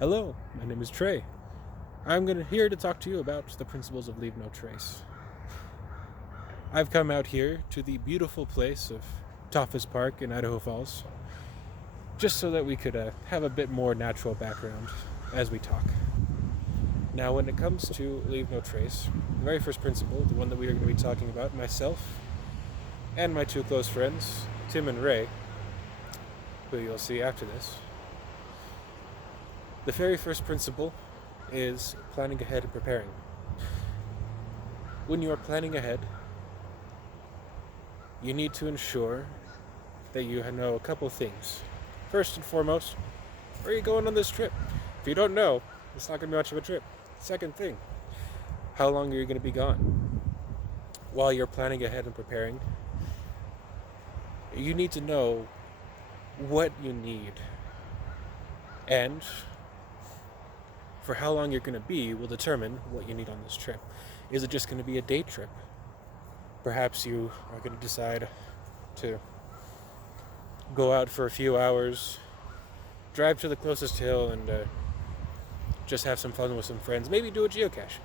Hello, my name is Trey. Here to talk to you about the principles of Leave No Trace. I've come out here to the beautiful place of Toffus Park in Idaho Falls, just so that we could have a bit more natural background as we talk. Now, when it comes to Leave No Trace, the very first principle, the one that we are going to be talking about, myself and my two close friends, Tim and Ray, who you'll see after this, the very first principle is planning ahead and preparing. When you are planning ahead, you need to ensure that you know a couple things. First and foremost, where are you going on this trip? If you don't know, it's not going to be much of a trip. Second thing, how long are you going to be gone? While you're planning ahead and preparing, you need to know what you need. And for how long you're going to be will determine what you need on this trip. Is it just going to be a day trip? Perhaps you are going to decide to go out for a few hours, drive to the closest hill, and just have some fun with some friends. Maybe do a geocache.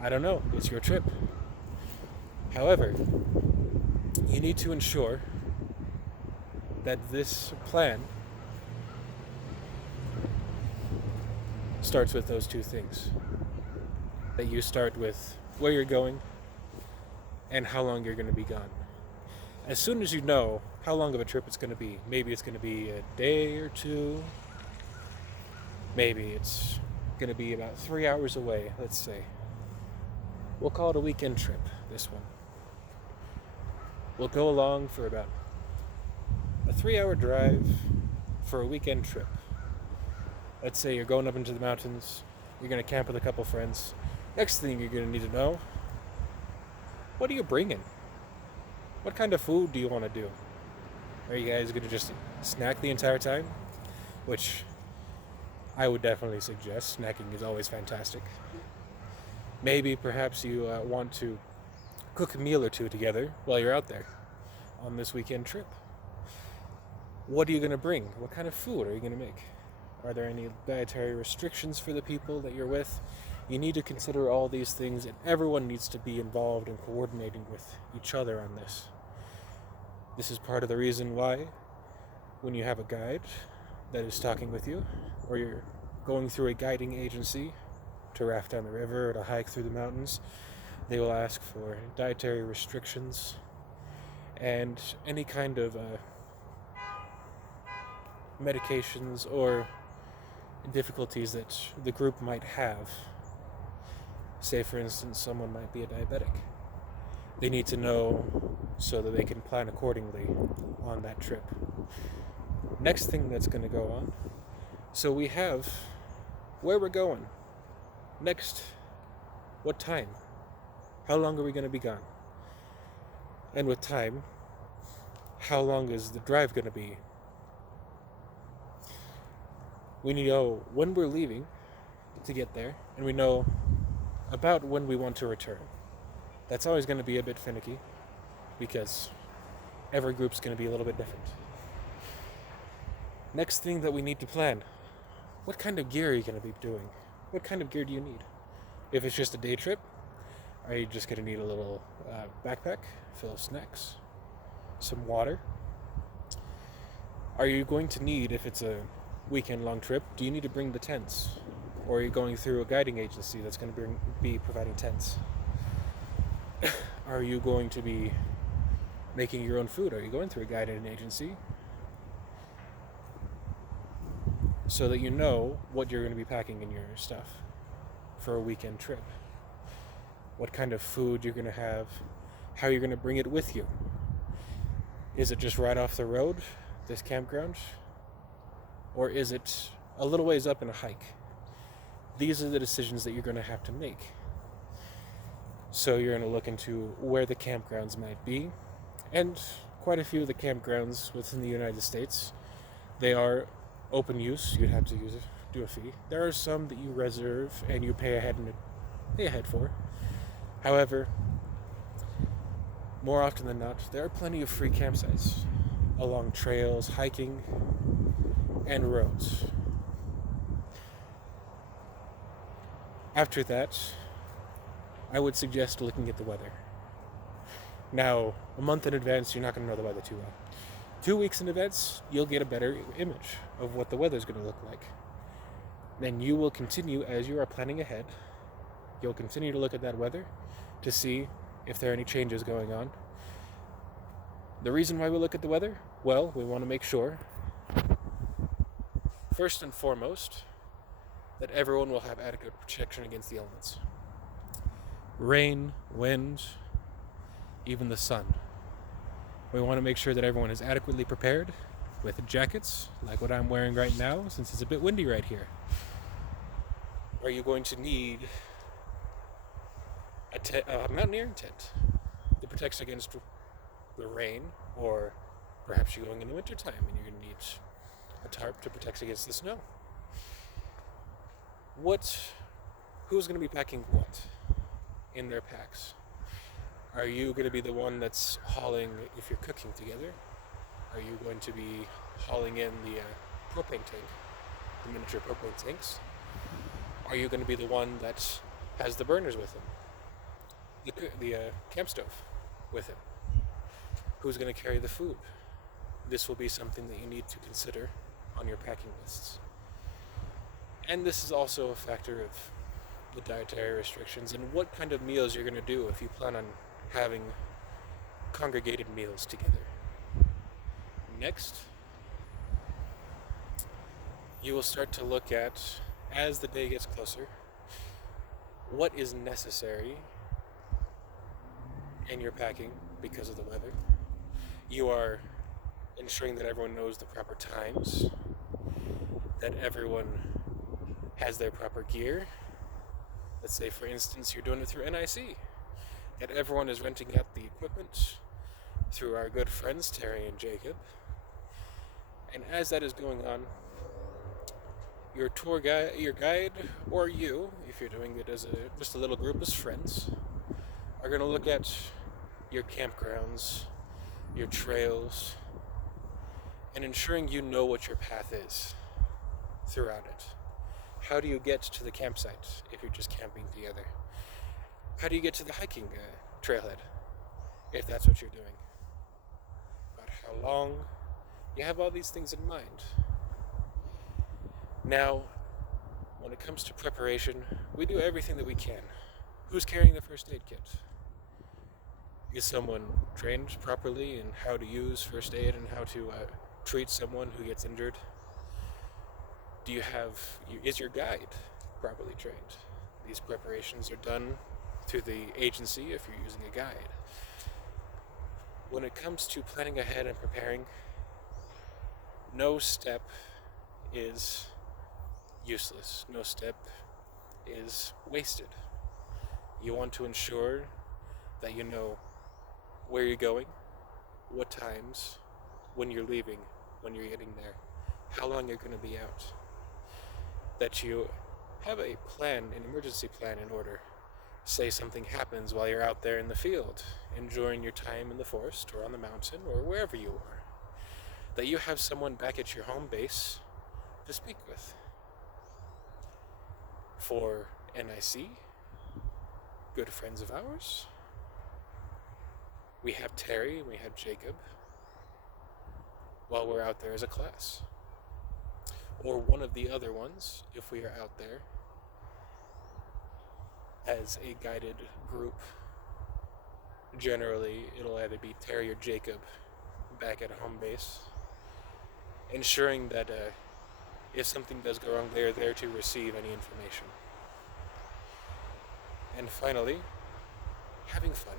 I don't know. It's your trip. However, you need to ensure that this plan starts with those two things. That you start with where you're going and how long you're going to be gone. As soon as you know how long of a trip it's going to be, maybe it's going to be a day or two, maybe it's going to be about 3 hours away, let's say. We'll call it a weekend trip, this one. We'll go along for about a 3-hour drive for a weekend trip. Let's say you're going up into the mountains, you're going to camp with a couple friends. Next thing you're going to need to know, what are you bringing? What kind of food do you want to do? Are you guys going to just snack the entire time? Which I would definitely suggest. Snacking is always fantastic. Maybe perhaps you want to cook a meal or two together while you're out there on this weekend trip. What are you going to bring? What kind of food are you going to make? Are there any dietary restrictions for the people that you're with? You need to consider all these things, and everyone needs to be involved in coordinating with each other on this. This is part of the reason why, when you have a guide that is talking with you, or you're going through a guiding agency to raft down the river or to hike through the mountains, they will ask for dietary restrictions and any kind of medications or difficulties that the group might have. Say, for instance, someone might be a diabetic. They need to know so that they can plan accordingly on that trip. Next thing that's going to go on, so we have where we're going. Next, what time? How long are we going to be gone? And with time, how long is the drive going to be? We need to know when we're leaving to get there, and we know about when we want to return. That's always going to be a bit finicky, because every group's going to be a little bit different. Next thing that we need to plan, what kind of gear are you going to be doing? What kind of gear do you need? If it's just a day trip, are you just going to need a little backpack full of snacks, some water? Are you going to need, if it's a weekend long trip, do you need to bring the tents? Or are you going through a guiding agency that's going to be providing tents? Are you going to be making your own food? Are you going through a guiding agency? So that you know what you're going to be packing in your stuff for a weekend trip. What kind of food you're going to have, how you're going to bring it with you. Is it just right off the road, this campground? Or is it a little ways up in a hike? These are the decisions that you're going to have to make. So you're going to look into where the campgrounds might be. And quite a few of the campgrounds within the United States, they are open use. You'd have to do a fee. There are some that you reserve and you pay ahead for. However, more often than not, there are plenty of free campsites along trails, hiking, and roads. After that, I would suggest looking at the weather. Now, a month in advance, you're not going to know the weather too well. 2 weeks in advance, you'll get a better image of what the weather's going to look like. Then you will continue, as you are planning ahead, you'll continue to look at that weather to see if there are any changes going on. The reason why we look at the weather? Well, we want to make sure, first and foremost, that everyone will have adequate protection against the elements. Rain, wind, even the sun. We want to make sure that everyone is adequately prepared with jackets, like what I'm wearing right now, since it's a bit windy right here. Are you going to need a mountaineering tent to protect against the rain, or perhaps you're going in the wintertime and you're going to need a tarp to protect against the snow? Who's going to be packing what in their packs? Are you going to be the one that's hauling, if you're cooking together? Are you going to be hauling in the propane tank, the miniature propane tanks? Are you going to be the one that has the burners with him, the camp stove with him? Who's going to carry the food? This will be something that you need to consider on your packing lists. And this is also a factor of the dietary restrictions and what kind of meals you're going to do if you plan on having congregated meals together. Next, you will start to look at, as the day gets closer, what is necessary in your packing because of the weather. You are ensuring that everyone knows the proper times, that everyone has their proper gear. Let's say, for instance, you're doing it through NIC, that everyone is renting out the equipment through our good friends Terry and Jacob. And as that is going on, your tour guide, your guide, or you, if you're doing it as just a little group as friends, are going to look at your campgrounds, your trails, and ensuring you know what your path is throughout it. How do you get to the campsite if you're just camping together? How do you get to the hiking trailhead if that's what you're doing? About how long? You have all these things in mind. Now, when it comes to preparation, we do everything that we can. Who's carrying the first aid kit? Is someone trained properly in how to use first aid and how to treat someone who gets injured? Is your guide properly trained? These preparations are done through the agency if you're using a guide. When it comes to planning ahead and preparing, no step is useless. No step is wasted. You want to ensure that you know where you're going, what times, when you're leaving, when you're getting there, how long you're going to be out. That you have a plan, an emergency plan in order. Say something happens while you're out there in the field, enjoying your time in the forest or on the mountain or wherever you are. That you have someone back at your home base to speak with. For NIC, good friends of ours, we have Terry, we have Jacob, while we're out there as a class. Or one of the other ones, if we are out there as a guided group. Generally, it'll either be Terry or Jacob back at home base, ensuring that if something does go wrong, they're there to receive any information. And finally, having fun.